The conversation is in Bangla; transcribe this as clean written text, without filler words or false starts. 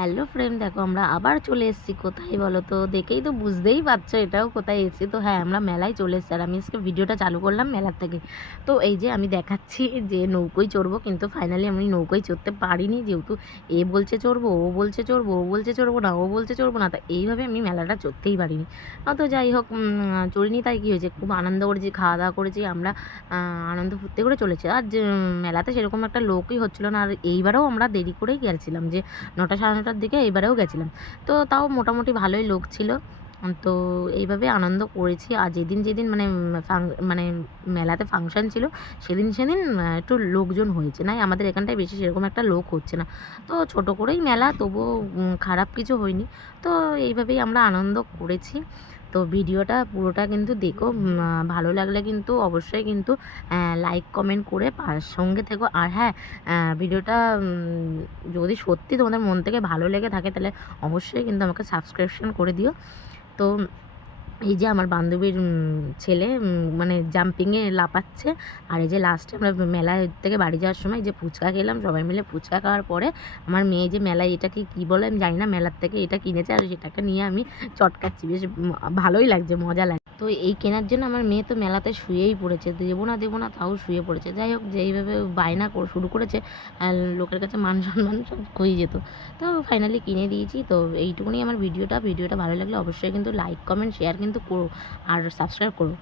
হ্যালো ফ্রেন্ড, দেখো আমরা আবার চলে এসেছি। কোথায় বলো তো? দেখেই তো বুঝতেই পারছো এটাও কোথায় এসেছি। তো হ্যাঁ, আমরা মেলায় চলে এসেছি আর আমি আজকে ভিডিওটা চালু করলাম মেলার থেকে। তো এই যে আমি দেখাচ্ছি যে নৌকোয় চড়বো, কিন্তু ফাইনালি আমি নৌকোয় চড়তে পারিনি, যেহেতু এ বলছে চড়বো, ও বলছে চড়বো, ও বলছে চড়বো না, ও বলছে চড়বো না। তা এইভাবে আমি মেলাটা চড়তেই পারিনি। তো যাই হোক, চড়িনি তাই কী হয়েছে, খুব আনন্দ করেছি, খাওয়া দাওয়া করেছি আমরা, আনন্দ ফুর্তি করে চলেছি। আর যে মেলাতে সেরকম একটা লোকই হচ্ছিলো না। আর এইবারেও আমরা দেরি করেই গেছিলাম, যে 9টা সাড়ে 9টার দিকে এইবারেও গেছিলাম। তো তাও মোটামুটি ভালোই লোক ছিল। তো এইভাবে আনন্দ করেছি। আর যেদিন মানে মানে মেলাতে ফাংশান ছিল, সেদিন একটু লোকজন হয়েছে। নাই আমাদের এখানটায় বেশি সেরকম একটা লোক হচ্ছে না। তো ছোট করেই মেলা, তবুও খারাপ কিছু হয়নি। তো এইভাবেই আমরা আনন্দ করেছি। তো ভিডিওটা পুরোটা কিন্তু দেখো, ভালো লাগলে কিন্তু অবশ্যই কিন্তু লাইক কমেন্ট করে সঙ্গে থেকো। আর হ্যাঁ, ভিডিওটা যদি সত্যি তোমাদের মন থেকে ভালো লেগে থাকে, তাহলে অবশ্যই কিন্তু আমাকে সাবস্ক্রিপশন করে দিও। তো এই যে আমার বান্ধবীর ছেলে মানে জাম্পিংয়ে লাফাচ্ছে। আর এই যে লাস্টে আমরা মেলা থেকে বাড়ি যাওয়ার সময় যে ফুচকা খেলাম সবাই মিলে, ফুচকা খাওয়ার পরে আমার মেয়ে যে মেলায় এটাকে কী বলে আমি জানি না, মেলার থেকে এটা কিনেছে আর সেটাকে নিয়ে আমি চটকাচ্ছি। বেশ ভালোই লাগছে, মজা লাগছে। তো এই কেনার জন্য আমার মেয়ে তো মেলাতে শুয়েই পড়েছে, দেবো না তাও শুয়ে পড়েছে। যাই হোক, যেইভাবে বায়না শুরু করেছে, লোকের কাছে মান সম্মান সব ক্ষয়ে যেত। তো ফাইনালি কিনে দিয়েছি। তো এইটুকুনি আমার ভিডিওটা ভালো লাগলে অবশ্যই কিন্তু লাইক কমেন্ট শেয়ার কিন্তু করো, আর সাবস্ক্রাইব করো।